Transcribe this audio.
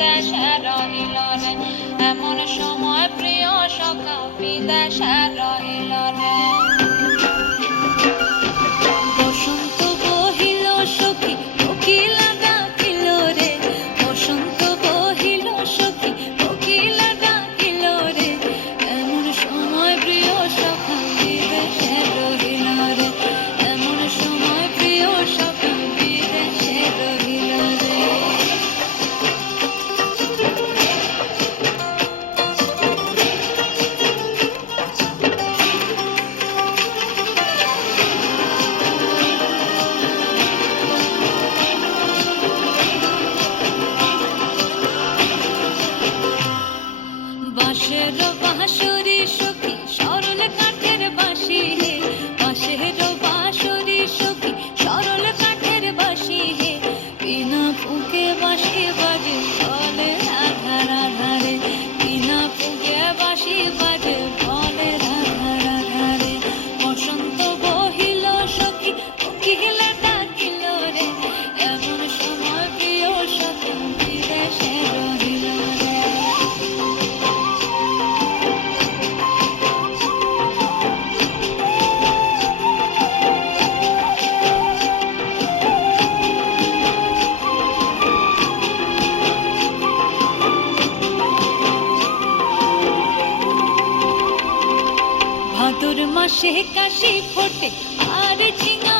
বিদেশে রহিল রে, এমন সময় প্রিয় সখা বিদেশে রহিল রে। বসন্ত বহিল সখী কোকিলা ডাকিল রে, বসন্ত বহিল সখী কোকিলা ডাকিল রে, এমন সময় প্রিয় সখা বিদেশে রহিল রে, এমন সময় প্রিয় সখা বিদেশে রহিল রে। বাঁশের বাঁশরি সখী সরল কাঠের বাঁশি হে, বাঁশের বাঁশরি সখী সরল কাঠের বাঁশি হে, বিনা ফুঁকে বাঁশি বাজে বলে রাধা রাধা রে, বিনা ফুঁকে বাঁশি বাজে বলে রাধা রাধা রে। বসন্ত বহিল সখী কোকিলা ডাকিল রে, এমন সময় প্রিয় সখী বিদেশে রহিল রে। ভাদর মাসে কাশি ফোটে আর ঝিঙা